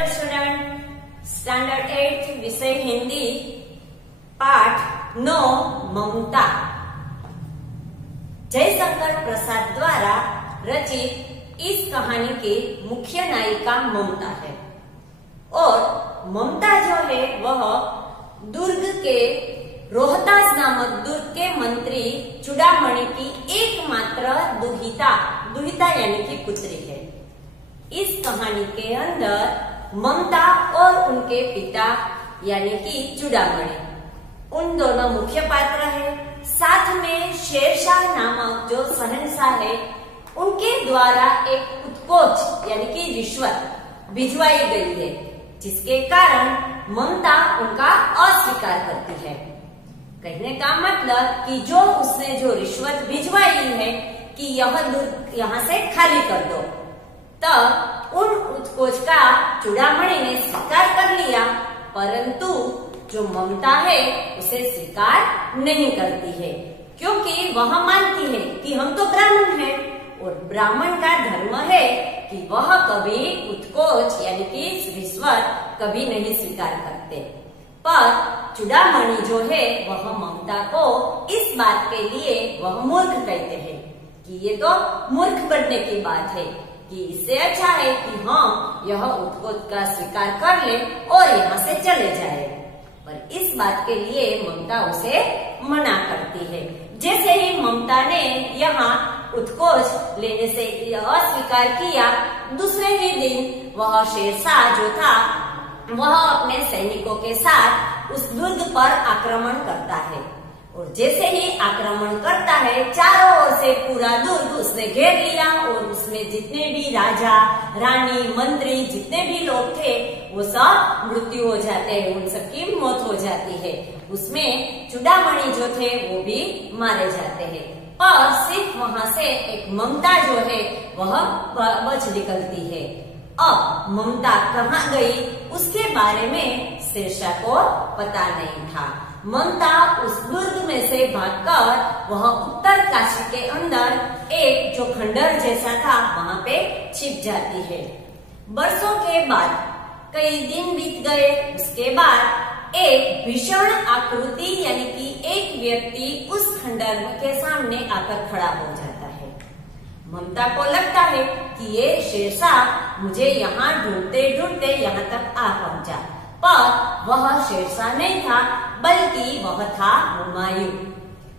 Dear student, standard 8 विषय हिंदी पाठ 9 ममता जयशंकर प्रसाद द्वारा रचित इस कहानी की मुख्य नायिका ममता है और ममता जो है वह दुर्ग के रोहतास नामक दुर्ग के मंत्री चूड़ामणि की एकमात्र दुहिता यानी कि पुत्री है। इस कहानी के अंदर ममता और उनके पिता यानी कि चूड़ामणि उन दोनों मुख्य पात्र है। साथ में शेरशाह नामक जो शहंशाह है उनके द्वारा एक उत्कोच यानी कि रिश्वत भिजवाई गई है, जिसके कारण ममता उनका अस्वीकार करती है। कहने का मतलब कि जो उसने जो रिश्वत भिजवाई है कि यह दुर्ग यहाँ से खाली कर दो, तब उन उत्कोच का चूड़ामणि ने स्वीकार कर लिया, परंतु जो ममता है उसे स्वीकार नहीं करती है, क्योंकि वह मानती है कि हम तो ब्राह्मण हैं और ब्राह्मण का धर्म है कि वह कभी उत्कोच यानी कि रिश्वत कभी नहीं स्वीकार करते। पर चूड़ामणि जो है वह ममता को इस बात के लिए वह मूर्ख कहते हैं कि ये तो मूर्ख बनने की बात है, कि इससे अच्छा है कि हम यह उत्कोच का स्वीकार कर ले और यहाँ से चले जाए। पर इस बात के लिए ममता उसे मना करती है। जैसे ही ममता ने यहाँ उत्कोच लेने से अस्वीकार किया, दूसरे ही दिन वह शेरशाह जो था वह अपने सैनिकों के साथ उस दुर्ग पर आक्रमण करता है और जैसे ही आक्रमण करता है चारों ओर से पूरा दुर्ग उसने घेर लिया और उसमें जितने भी राजा रानी मंत्री जितने भी लोग थे वो सब मृत्यु हो जाते हैं, उन सबकी मौत हो जाती है। उसमें चूड़ामणि जो थे वो भी मारे जाते हैं, पर सिर्फ वहां से एक ममता जो है वह बच निकलती है। अब ममता कहाँ गई उसके बारे में शेरशाह को पता नहीं था। ममता उस दुर्ग में से भागकर वह उत्तर काशी के अंदर एक जो खंडर जैसा था वहां पे छिप जाती है। बरसों के बाद कई दिन बीत गए, उसके बाद एक भीषण आकृति यानी कि एक व्यक्ति उस खंडर के सामने आकर खड़ा हो जाता है। ममता को लगता है कि ये शेरशाह मुझे यहाँ ढूंढते ढूंढते यहाँ तक आ पहुंचा, पर वह शेरशाह नहीं था बल्कि वह था हुमायूं।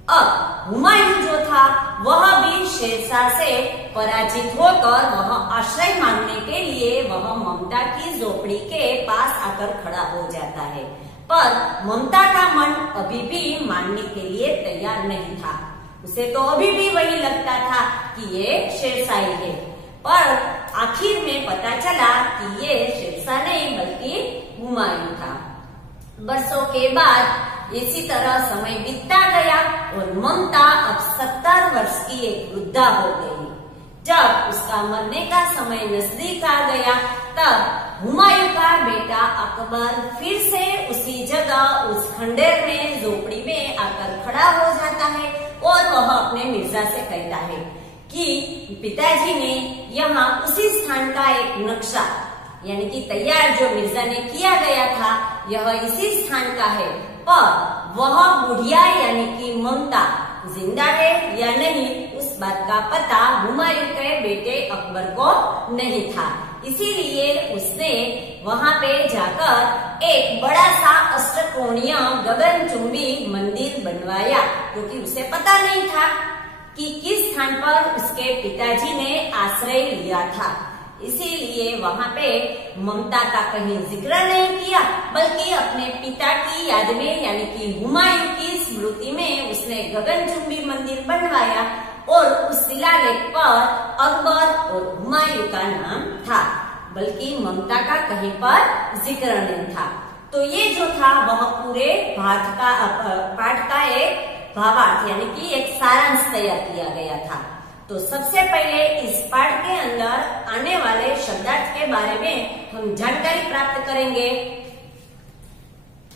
अब हुमायूं जो था वह भी शेरशाह से पराजित होकर वह आश्रय मांगने के लिए वह ममता की झोपड़ी के पास आकर खड़ा हो जाता है, पर ममता का मन अभी भी मानने के लिए तैयार नहीं था। उसे तो अभी भी वही लगता था कि ये शेरशाह है, पर आखिर में पता चला कि ये शेरशाह नहीं बल्कि हुमायूं था। बरसों के बाद इसी तरह समय बीतता गया और ममता अब 70 वर्ष की एक वृद्धा हो गई। जब उसका मरने का समय नजदीक आ गया, तब हुमायूं का बेटा अकबर फिर से उसी जगह उस खंडर में झोपड़ी में आकर खड़ा हो जाता है और वह अपने मिर्जा से कहता है कि पिताजी ने यहाँ उसी स्थान का एक नक्शा यानी कि तैयार जो मिर्जा ने किया गया था यह इसी स्थान का है, पर वह बुढ़िया यानी कि ममता जिंदा है या नहीं उस बात का पता हुमायूं के बेटे अकबर को नहीं था। इसीलिए उसने वहां पे जाकर एक बड़ा सा अष्टकोणीय गगनचुंबी मंदिर बनवाया, क्योंकि उसे पता नहीं था कि किस स्थान पर उसके पिताजी ने आश्रय लिया था। इसीलिए वहां पे ममता का कहीं जिक्र नहीं किया, बल्कि अपने पिता की याद में यानी कि हुमायूं की स्मृति में उसने गगनचुंबी मंदिर बनवाया और उस शिलालेख पर अकबर और हुमायूं का नाम था, बल्कि ममता का कहीं पर जिक्र नहीं था। तो ये जो था वह पूरे पाठ का एक भावार्थ यानी कि एक सारांश तैयार किया गया था। तो सबसे पहले इस पाठ के अंदर आने वाले शब्दार्थ के बारे में हम जानकारी प्राप्त करेंगे।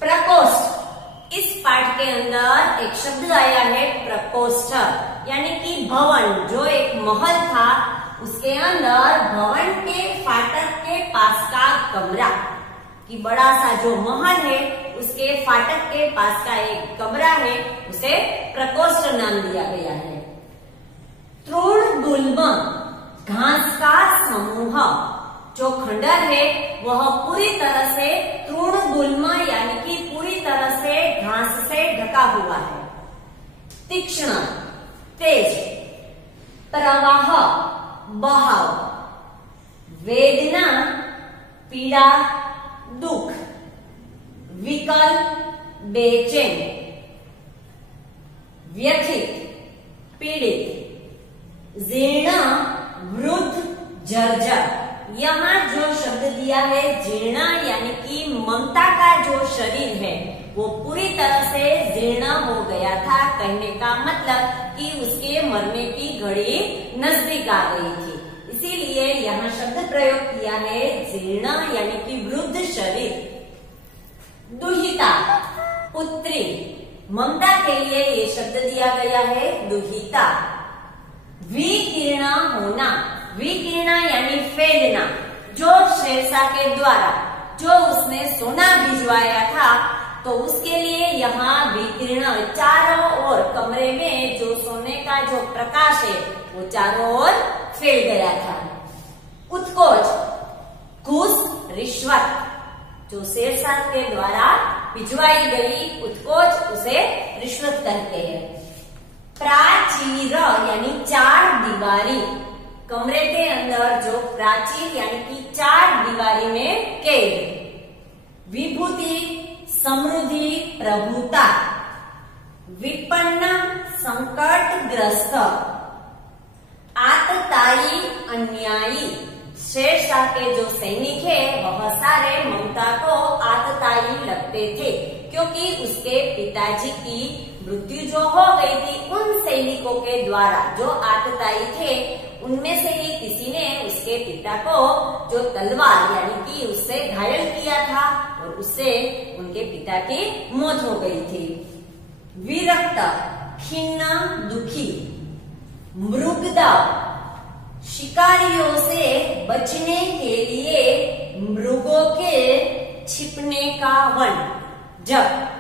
प्रकोष्ठ, इस पाठ के अंदर एक शब्द आया है प्रकोष्ठ यानी कि भवन, जो एक महल था उसके अंदर भवन के फाटक के पास का कमरा, कि बड़ा सा जो महल है उसके फाटक के पास का एक कमरा है, उसे प्रकोष्ठ नाम दिया गया है। तृणगुल्म, घास का समूह, जो खंडर है वह पूरी तरह से तृणगुल्म यानी कि पूरी तरह से घास से ढका हुआ है। तीक्ष्ण, तेज, प्रवाह, बहाव, वेदना, पीड़ा, दुख, विकल, बेचैन, व्यथित, पीड़ित, जीर्ण, वृद्ध, जर्जर। यहाँ जो शब्द दिया है जीर्ण यानी कि ममता का जो शरीर है वो पूरी तरह से जीर्ण हो गया था। कहने का मतलब कि उसके मरने की घड़ी नजदीक आ गई थी, इसीलिए यहाँ शब्द प्रयोग किया है जीर्ण यानी कि वृद्ध शरीर। दुहिता, पुत्री, ममता के लिए ये शब्द दिया गया है दुहिता। विकीर्ण होना, विकीर्ण यानी फैलना, जो शेरशाह के द्वारा जो उसने सोना भिजवाया था तो उसके लिए यहाँ विकीर्ण, चारों ओर कमरे में जो सोने का जो प्रकाश है वो चारों ओर फैल गया था। उत्कोच, घूस, रिश्वत, जो शेरशाह के द्वारा भिजवाई गई उत्कोच उसे रिश्वत कहते हैं। प्राचीर यानी चार दीवारी, कमरे के अंदर जो प्राचीर यानी कि चार दीवारी में कैद। विभूति, समृद्धि, प्रभुता। विपन्न, संकटग्रस्त। आतताई, अन्यायी, शेरशाह के जो सैनिक है वह सारे ममता को आतताई लगते थे, क्योंकि उसके पिताजी की मृत्यु जो हो गई थी उन सैनिकों के द्वारा जो आतताई थे उनमें से ही किसी ने उसके पिता को जो तलवार यानी कि उससे घायल किया था और उससे उनके पिता की मौत हो गई थी। विरक्त, खिन्न, दुखी। मृगदा, शिकारियों से बचने के लिए मृगों के छिपने का वन। जब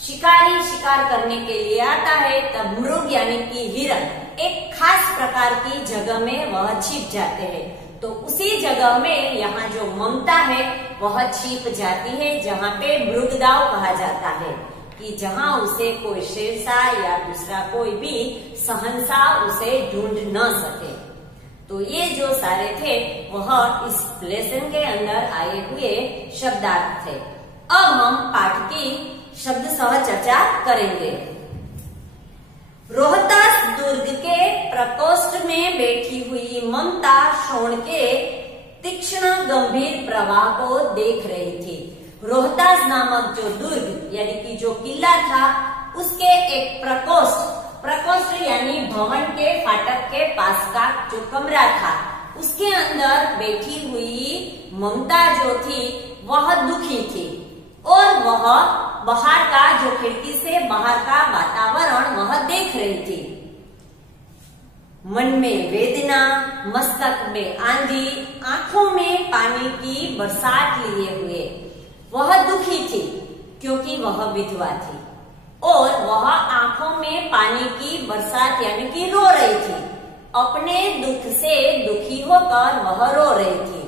शिकारी शिकार करने के लिए आता है तब मृग यानी कि हिरण एक खास प्रकार की जगह में वह छिप जाते हैं, तो उसी जगह में यहाँ जो ममता है वह छिप जाती है, जहाँ पे मृगदाव कहा जाता है, कि जहाँ उसे कोई शेरशाह या दूसरा कोई भी शहंशाह उसे ढूंढ न सके। तो ये जो सारे थे वह इस लेसन के अंदर आए हुए शब्दार्थ थे। अब हम पाठ की शब्द सह चर्चा करेंगे। रोहतास दुर्ग के प्रकोष्ठ में बैठी हुई ममता शोण के तीक्ष्ण गंभीर प्रवाह को देख रही थी। रोहतास नामक जो दुर्ग यानी कि जो किला था उसके एक प्रकोष्ठ यानी भवन के फाटक के पास का जो कमरा था उसके अंदर बैठी हुई ममता जो थी वह दुखी थी और वह बाहर का जो खिड़की से बाहर का वातावरण वह देख रही थी। मन में वेदना, मस्तक में आंधी, आंखों में पानी की बरसात लिए हुए वह दुखी थी क्योंकि वह विधवा थी और वह आंखों में पानी की बरसात यानी कि रो रही थी। अपने दुख से दुखी होकर वह रो रही थी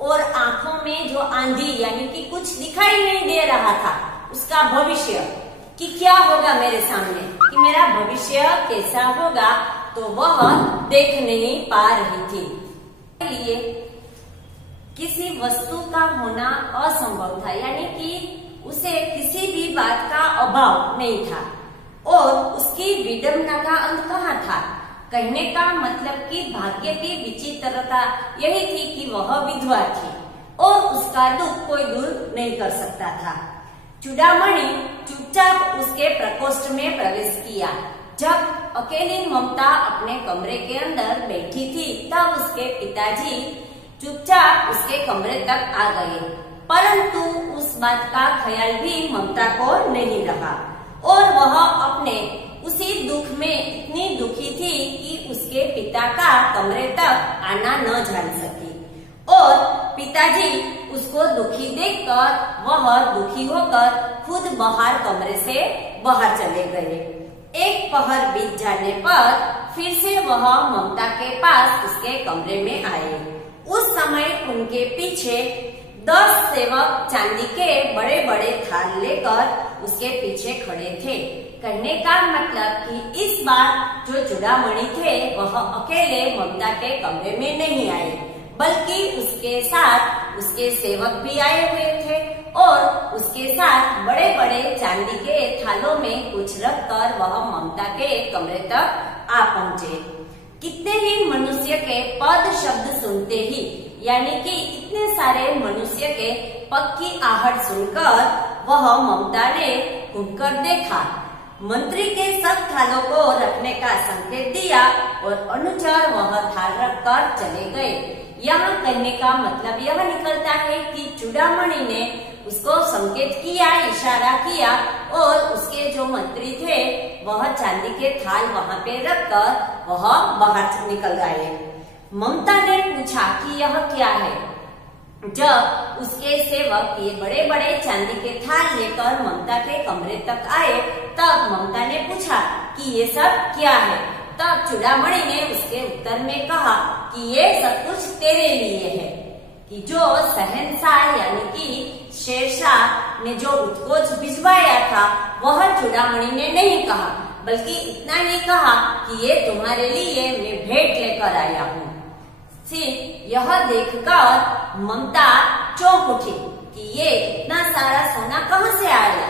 और आंखों में जो आंधी यानी कि कुछ दिखाई नहीं दे रहा था उसका भविष्य कि क्या होगा मेरे सामने, कि मेरा भविष्य कैसा होगा, तो वह देख नहीं पा रही थी। इसलिए किसी वस्तु का होना असंभव था, यानी कि उसे किसी भी बात का अभाव नहीं था और उसकी विडंबना का अंत कहाँ था। कहने का मतलब कि भाग्य की विचित्रता यही थी कि वह विधवा थी और उसका दुख कोई दूर नहीं कर सकता था। चूड़ामणि चुपचाप उसके प्रकोष्ठ में प्रवेश किया। जब अकेली ममता अपने कमरे के अंदर बैठी थी तब उसके पिताजी चुपचाप उसके कमरे तक आ गए, परंतु उस बात का ख्याल भी ममता को नहीं रहा और वह अपने उसी दुख में इतनी दुखी थी कि उसके पिता का कमरे तक आना न जान सकी और पिताजी उसको दुखी देखकर वह दुखी होकर खुद बाहर कमरे से बाहर चले गए। एक पहर बीत जाने पर फिर से वह ममता के पास उसके कमरे में आए। उस समय उनके पीछे 10 सेवक चांदी के बड़े बड़े थाल लेकर उसके पीछे खड़े थे। कहने का मतलब कि इस बार जो चूड़ामणि थे वह अकेले ममता के कमरे में नहीं आए, बल्कि उसके साथ उसके सेवक भी आए हुए थे और उसके साथ बड़े बड़े चांदी के थालों में कुछ रखकर वह ममता के कमरे तक आ पहुँचे। कितने ही मनुष्य के पद शब्द सुनते ही, यानी कि इतने सारे मनुष्य के पग की आहट सुनकर वह ममता ने घूमकर देखा। मंत्री के सब थालों को रखने का संकेत दिया और अनुचर वह थाल रखकर चले गए। यहाँ कहने का मतलब यह निकलता है कि चूड़ामणि ने उसको संकेत किया, इशारा किया और उसके जो मंत्री थे वह चांदी के थाल वहाँ पे रखकर वह बाहर निकल गए। ममता ने पूछा कि यह क्या है। जब उसके सेवक ये बड़े बड़े चांदी के थाल लेकर ममता के कमरे तक आए, तब ममता ने पूछा कि ये सब क्या है। तब चूड़ामणि ने उसके उत्तर में कहा कि ये सब कुछ तेरे लिए है। कि जो शहंशाह यानी कि शेरशाह ने जो उत्कोच भिजवाया था वह चूड़ामणि ने नहीं कहा, बल्कि इतना ही कहा कि ये तुम्हारे लिए मैं भेंट लेकर आया हूँ। सिर्फ यह देखकर ममता चौंक उठी कि ये इतना सारा सोना कहाँ से आया,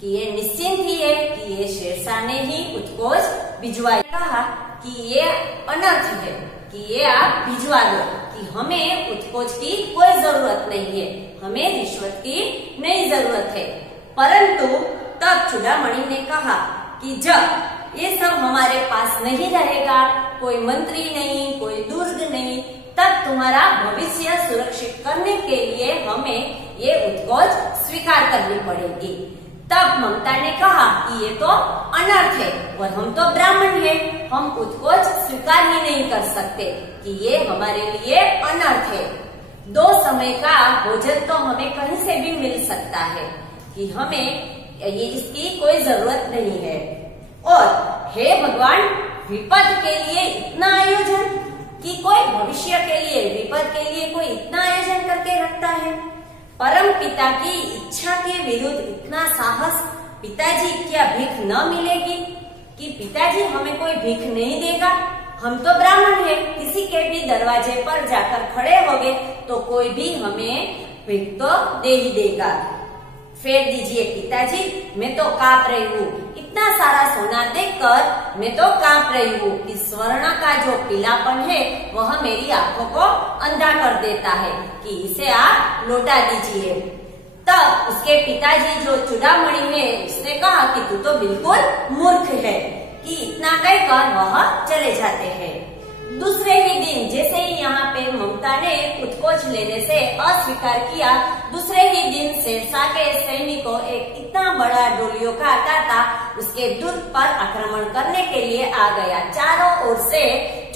कि ये निश्चिंत ही है कि ये शेरशाह ने ही उत्कोच भिजवाया। कहा कि ये अनर्थ है, कि ये आप भिजवा दो, कि हमें उत्कोच की कोई जरूरत नहीं है, हमें रिश्वत की नहीं जरूरत है। परंतु तब चूड़ामणि ने कहा कि जब ये सब हमारे पास नहीं रहेगा, कोई मंत्री नहीं, कोई दुर्ग नहीं, तब तुम्हारा भविष्य सुरक्षित करने के लिए हमें ये उत्कोच स्वीकार करनी पड़ेगी। तब ममता ने कहा कि ये तो अनर्थ है और हम तो ब्राह्मण हैं, हम उत्कोच स्वीकार ही नहीं कर सकते, कि ये हमारे लिए अनर्थ है। 2 समय का भोजन तो हमें कहीं से भी मिल सकता है, कि हमें ये इसकी कोई जरूरत नहीं है। और हे भगवान, विपद के लिए इतना आयोजन, कि कोई भविष्य के लिए, विपद के लिए कोई इतना आयोजन करके रखता है। परम पिता की इच्छा के विरुद्ध इतना साहस, पिताजी क्या भीख न मिलेगी, कि पिताजी हमें कोई भीख नहीं देगा, हम तो ब्राह्मण हैं, किसी के भी दरवाजे पर जाकर खड़े होंगे तो कोई भी हमें भीख तो दे ही देगा। फेर दीजिए पिताजी, मैं तो कांप रही हूँ, इतना सारा सोना देखकर मैं तो कांप रही हूँ कि स्वर्ण का जो पीलापन है वह मेरी आंखों को अंधा कर देता है, कि इसे आप लौटा दीजिए। तब उसके पिताजी जो चूड़ामणि है उसने कहा कि तू तो बिल्कुल मूर्ख है, कि इतना कहकर वह चले जाते हैं। दूसरे ही दिन जैसे ही यहाँ पे ममता ने उत्कोच लेने से अस्वीकार किया, दूसरे ही दिन शेरशाह के सैनिकों एक इतना बड़ा डोलियों का ताता उसके दुर्ग पर आक्रमण करने के लिए आ गया। चारों ओर से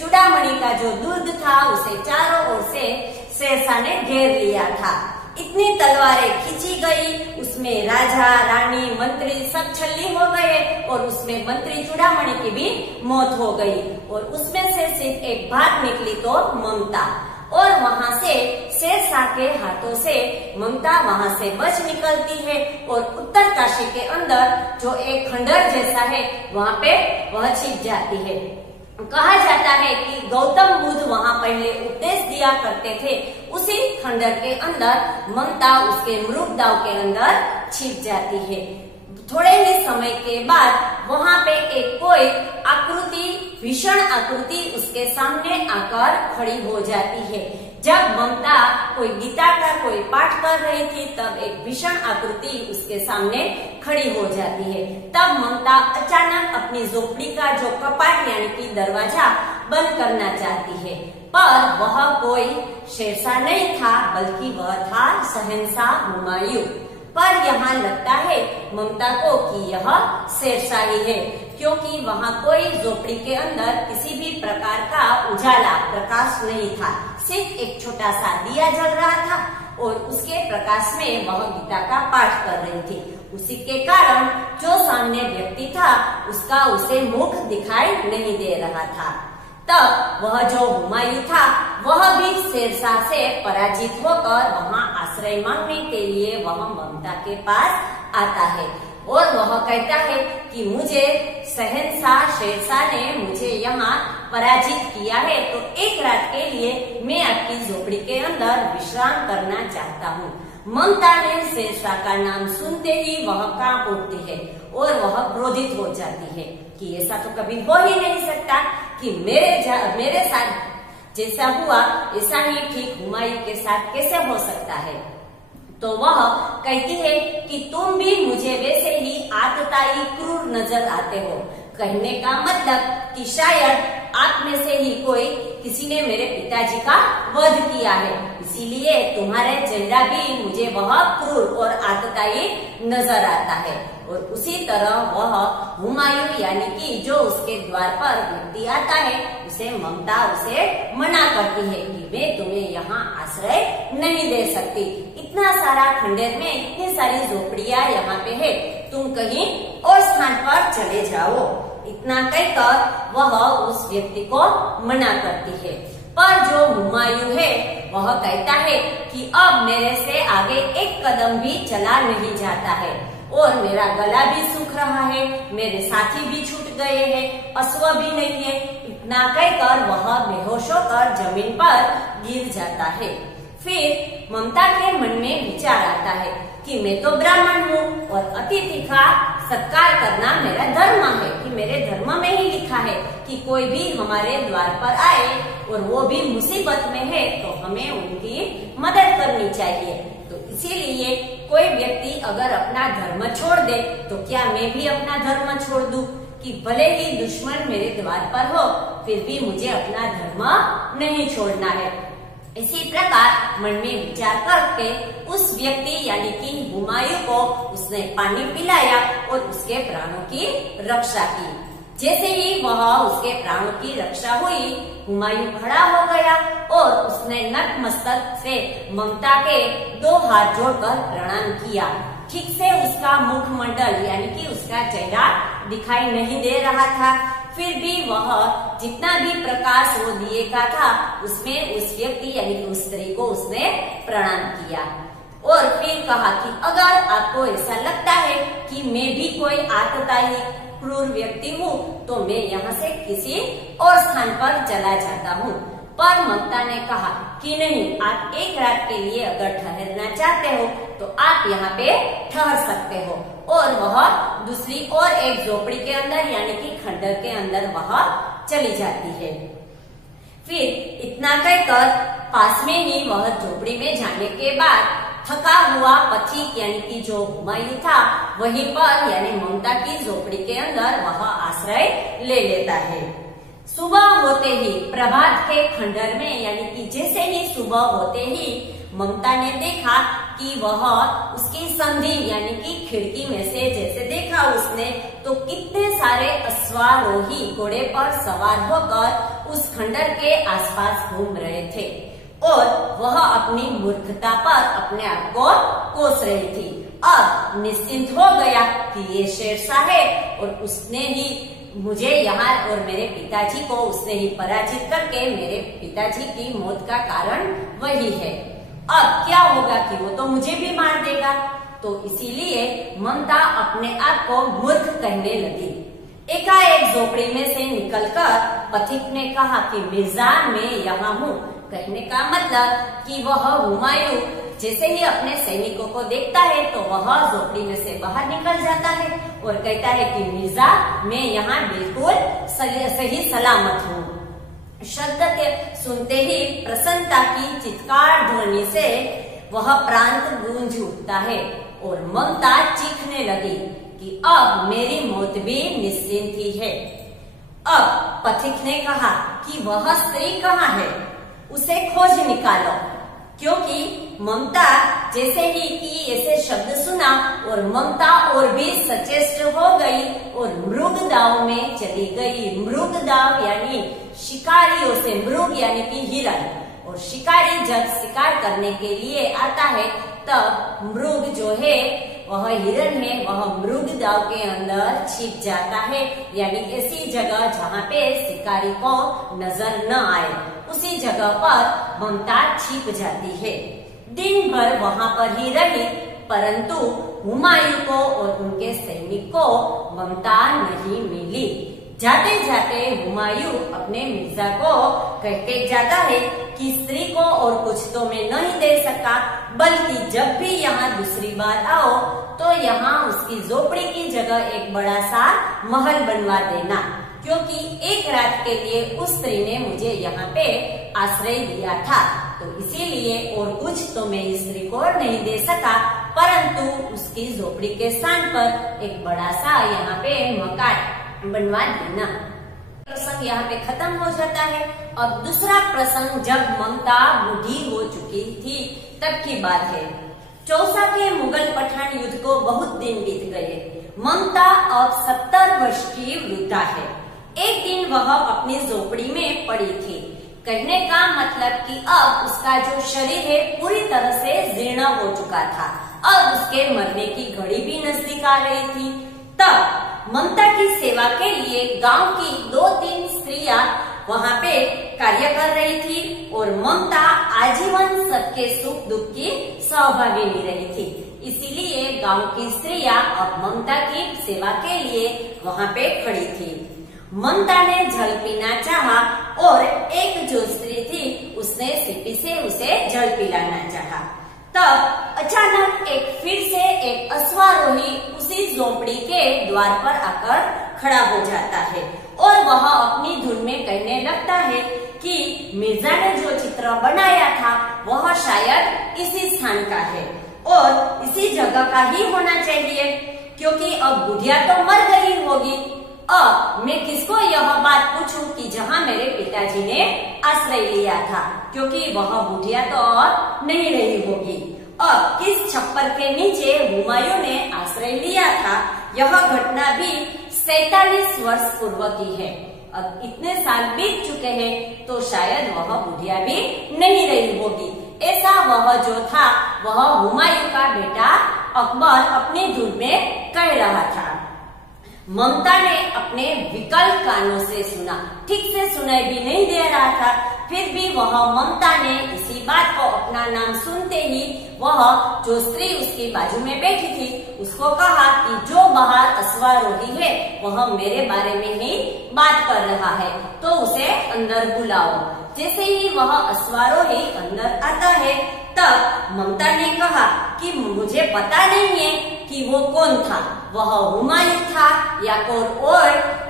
चूड़ामणि का जो दुर्ग था उसे चारों ओर से शेरशाह ने घेर लिया था। इतनी तलवारें खींची गई, उसमें राजा, रानी, मंत्री सब छल्ली हो गए और उसमें मंत्री चूड़ामणि की भी मौत हो गई। और उसमें से सिर्फ एक बात निकली तो ममता, और वहाँ से शेरशाह के हाथों से ममता वहाँ से बच निकलती है और उत्तर काशी के अंदर जो एक खंडर जैसा है वहाँ पे वह छिप जाती है। कहा जाता है कि गौतम बुद्ध वहाँ पहले उपदेश दिया करते थे, उसी खंडर के अंदर ममता उसके मृगदाव के अंदर छिप जाती है। थोड़े ही समय के बाद वहाँ पे एक कोई आकृति, भीषण आकृति उसके सामने आकर खड़ी हो जाती है। जब ममता कोई गीता का कोई पाठ कर रही थी तब एक भीषण आकृति उसके सामने खड़ी हो जाती है। तब ममता अचानक अपनी झोपड़ी का जो कपाट यानी कि दरवाजा बंद करना चाहती है, पर वह कोई शेरशाह नहीं था बल्कि वह था शहंशाह हुमायूं। पर यहाँ लगता है ममता को कि यह शेरशाही है, क्योंकि वहाँ कोई झोपड़ी के अंदर किसी भी प्रकार का उजाला प्रकाश नहीं था। सिर्फ एक छोटा सा दिया जल रहा था और उसके प्रकाश में वह गीता का पाठ कर रही थी। उसी के कारण जो सामने व्यक्ति था उसका उसे मुख दिखाई नहीं दे रहा था। तब वह जो हुमायूं था वह भी शेरशाह से पराजित होकर वहाँ आश्रय मांगने के लिए वह ममता के पास आता है और वह कहता है कि मुझे शहंशाह शेरशाह ने मुझे यहाँ पराजित किया है, तो एक रात के लिए मैं आपकी झोपड़ी के अंदर विश्राम करना चाहता हूँ। ममता ने शेरशाह का नाम सुनते ही वह कांप उठती है और वह क्रोधित हो जाती है कि ऐसा तो कभी हो ही नहीं सकता कि मेरे साथ जैसा हुआ ऐसा ही ठीक हुमायूं के साथ कैसे हो सकता है। तो वह कहती है कि तुम भी मुझे वैसे ही आतताई क्रूर नजर आते हो। कहने का मतलब कि शायद आप में से ही कोई किसी ने मेरे पिताजी का वध किया है, इसीलिए तुम्हारे चेहरा भी मुझे वह क्रूर और आतताई नजर आता है। और उसी तरह वह हुमायूं यानी कि जो उसके द्वार पर व्यक्ति आता है उसे ममता उसे मना करती है कि मैं तुम्हें यहाँ आश्रय नहीं दे सकती। इतना सारा खंडेर में इतनी सारी झोपड़ियां यहाँ पे है, तुम कहीं और स्थान पर चले जाओ। इतना कहकर वह उस व्यक्ति को मना करती है। पर जो हुमायूं है वह कहता है कि अब मेरे से आगे एक कदम भी चला नहीं जाता है और मेरा गला भी सूख रहा है, मेरे साथी भी छूट गए हैं, अश्व भी नहीं है। इतना कहकर वह बेहोश होकर जमीन पर गिर जाता है। फिर ममता के मन में विचार आता है कि मैं तो ब्राह्मण हूँ और अतिथि का सत्कार करना मेरा धर्म है, कि मेरे धर्म में ही लिखा है कि कोई भी हमारे द्वार पर आए और वो भी मुसीबत में है तो हमें उनकी मदद करनी चाहिए। तो इसीलिए कोई व्यक्ति अगर अपना धर्म छोड़ दे तो क्या मैं भी अपना धर्म छोड़ दूं कि भले ही दुश्मन मेरे द्वार पर हो फिर भी मुझे अपना धर्म नहीं छोड़ना है। इसी प्रकार मन में विचार करके उस व्यक्ति यानी कि हुमायूं को उसने पानी पिलाया और उसके प्राणों की रक्षा की। जैसे ही वह उसके प्राणों की रक्षा हुई, हुमायूं खड़ा हो गया और उसने नतमस्तक से ममता के 2 हाथ जोड़कर प्रणाम किया। ठीक से उसका मुखमंडल यानी कि उसका चेहरा दिखाई नहीं दे रहा था, फिर भी वह जितना भी प्रकाश वो दिए का था उसमें उस व्यक्ति यानी कि उस स्त्री को उसने प्रणाम किया और फिर कहा कि अगर आपको ऐसा लगता है कि मैं भी कोई आतताई क्रूर व्यक्ति हूँ तो मैं यहाँ से किसी और स्थान पर चला जाता हूँ। पर ममता ने कहा कि नहीं, आप एक रात के लिए अगर ठहरना चाहते हो तो आप यहाँ पे ठहर सकते हो। और वह दूसरी और एक झोपड़ी के अंदर यानी कि खंडर के अंदर वह चली जाती है। फिर इतना कहकर पास में ही वह झोपड़ी में जाने के बाद थका हुआ पथिक यानी कि जो हुमायूं था वहीं पर यानी ममता की झोपड़ी के अंदर वह आश्रय ले लेता है। सुबह होते ही प्रभात के खंडर में यानी कि जैसे ही सुबह होते ही ममता ने देखा कि वह उसकी संधि यानी कि खिड़की में से जैसे देखा उसने तो कितने सारे अश्वारोही घोड़े पर सवार होकर उस खंडर के आसपास घूम रहे थे और वह अपनी मूर्खता पर अपने आप को कोस रही थी। अब निश्चिंत हो गया कि ये शेरशाह है और उसने ही मुझे यहाँ और मेरे पिताजी को उसने ही पराजित करके मेरे पिताजी की मौत का कारण वही है। अब क्या होगा कि वो तो मुझे भी मार देगा। तो इसीलिए ममता अपने आप को मूर्ख कहने लगी। एकाएक झोपड़ी में से निकलकर पथिक ने कहा कि मिर्जा मैं यहाँ हूँ। कहने का मतलब कि वह हुमायूं जैसे ही अपने सैनिकों को देखता है तो वह झोपड़ी में से बाहर निकल जाता है और कहता है कि मिर्जा मैं यहाँ बिल्कुल सही सलामत हूँ। शब्द के सुनते ही प्रसन्नता की चित्कार ध्वनि से वह प्रांत गूंज उठता है और ममता चीखने लगी कि अब मेरी मौत भी निश्चिंत ही है। अब पथिक ने कहा कि वह स्त्री कहाँ है, उसे खोज निकालो। क्योंकि ममता जैसे ही कि ऐसे शब्द सुना और ममता और भी सचेष्ट हो गई और मृगदाव में चली गई। मृगदाव यानी शिकारियों से, मृग यानी कि हिरण, और शिकारी जब शिकार करने के लिए आता है तब मृग जो है वह हिरण है, वह मृगदाव के अंदर छिप जाता है, यानी ऐसी जगह जहाँ पे शिकारी को नजर न आए उसी जगह पर ममता छिप जाती है। दिन भर वहाँ पर ही रही, परंतु हुमायूं को और उनके सैनिक को ममता नहीं मिली। जाते जाते हुमायूं अपने मिर्जा को कहते जाता है कि स्त्री को और कुछ तो मैं नहीं दे सका, बल्कि जब भी यहाँ दूसरी बार आओ तो यहाँ उसकी झोपड़ी की जगह एक बड़ा सा महल बनवा देना, क्योंकि एक रात के लिए उस स्त्री ने मुझे यहाँ पे आश्रय दिया था, तो इसीलिए और कुछ तो मैं इस स्त्री को नहीं दे सका, परंतु उसकी झोपड़ी के स्थान पर एक बड़ा सा यहाँ पे मकान बनवा देना। प्रसंग यहाँ पे खत्म हो जाता है। अब दूसरा प्रसंग जब ममता बूढ़ी हो चुकी थी तब की बात है। चौसा के मुगल पठान युद्ध को बहुत दिन बीत गए। ममता अब 70 वर्ष की वृद्धा है। एक दिन वह अपनी झोपड़ी में पड़ी थी। कहने का मतलब कि अब उसका जो शरीर है पूरी तरह से जीर्ण हो चुका था। अब उसके मरने की घड़ी भी नजदीक आ रही थी। तब ममता की सेवा के लिए गांव की 2-3 स्त्रियां वहां पे कार्य कर रही थी और ममता आजीवन सबके सुख दुख की सहभागिनी रही थी। इसीलिए गांव की स्त्रियां अब ममता की सेवा के लिए वहां पे खड़ी थी। ममता ने जल पीना चाहा और एक जो स्त्री थी उसने सीपी से उसे जल पिलाना चाहा। तब अचानक फिर से एक अश्वारोही उसी झोपड़ी के द्वार पर आकर खड़ा हो जाता है और वह अपनी धुन में कहने लगता है कि मिर्जा ने जो चित्र बनाया था वह शायद इसी स्थान का है और इसी जगह का ही होना चाहिए, क्योंकि अब बुढ़िया तो मर गई होगी। अब मैं किसको यह बात पूछूं कि जहां मेरे पिताजी ने आश्रय लिया था, क्योंकि वह बुढ़िया तो और नहीं रही होगी। अब किस छप्पर के नीचे हुमायूं ने आश्रय लिया था, यह घटना भी 47 वर्ष पूर्व की है। अब इतने साल बीत चुके हैं तो शायद वह बुढ़िया भी नहीं रही होगी। ऐसा वह जो था वह हुमायूं का बेटा अकबर अपनी धुन में कह रहा था। ममता ने अपने विकल कानों से सुना, ठीक से सुनाई भी नहीं दे रहा था, फिर भी वह ममता ने इसी बात को अपना नाम सुनते ही वह जो स्त्री उसकी बाजू में बैठी थी उसको कहा कि जो बाहर अश्वारोही है वह मेरे बारे में ही बात कर रहा है, तो उसे अंदर बुलाओ। जैसे ही वह अश्वारोही अंदर आता है तब ममता ने कहा कि मुझे पता नहीं है कि वो कौन था, वह हुमायूं था या कोई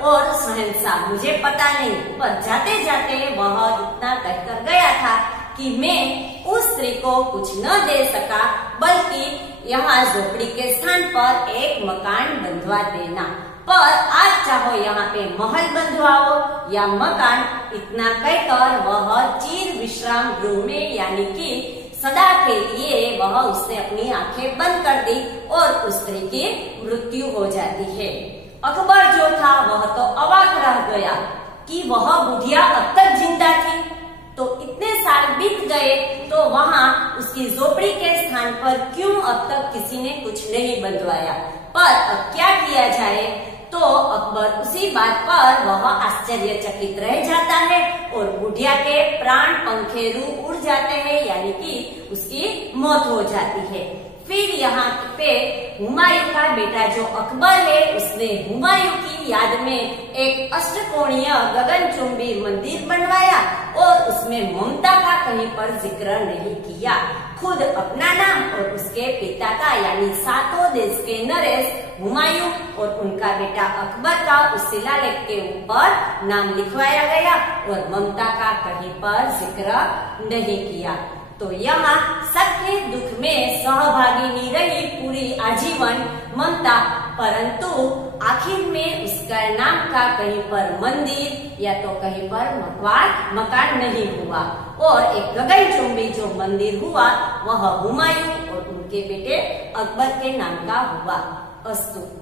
और शहंशाह, मुझे पता नहीं। पर जाते जाते वह इतना कहकर गया था कि मैं उस स्त्री को कुछ न दे सका, बल्कि यहाँ झोपड़ी के स्थान पर एक मकान बंधवा देना, पर आज चाहो यहाँ पे महल बंधवाओ या मकान, इतना कहकर वह चिर विश्राम गृह में यानी कि सदा के लिए वह उसने अपनी आंखें बंद कर दी और उस स्त्री की मृत्यु हो जाती है। अकबर जो था वह तो अवाक रह गया कि वह बुढ़िया अब तक जिंदा थी, तो इतने साल बीत गए तो वहाँ उसकी झोपड़ी के स्थान पर क्यों अब तक किसी ने कुछ नहीं बंधवाया। पर अब क्या किया जाए, तो अकबर उसी बात पर वह आश्चर्यचकित रह जाता है और बुढ़िया के प्राण पंखेरु उड़ जाते हैं, यानी कि उसकी मौत हो जाती है। फिर यहाँ पे हुमायूं का बेटा जो अकबर है उसने हुमायूं की याद में एक अष्टकोणीय गगनचुंबी मंदिर बनवाया और उसमें ममता का कहीं पर जिक्र नहीं किया। खुद अपना नाम और उसके पिता का यानी सातों देश के नरेश हुमायूं और उनका बेटा अकबर का उस शिलालेख के ऊपर नाम लिखवाया गया और ममता का कहीं पर जिक्र नहीं किया। तो यहाँ सबके दुख में सहभागिनी रही पूरी आजीवन ममता, परंतु आखिर में उसका नाम का कहीं पर मंदिर या तो कहीं पर मकान नहीं हुआ, और एक गगनचुंबी जो मंदिर हुआ वह हुमायूं और उनके बेटे अकबर के नाम का हुआ। अस्तु।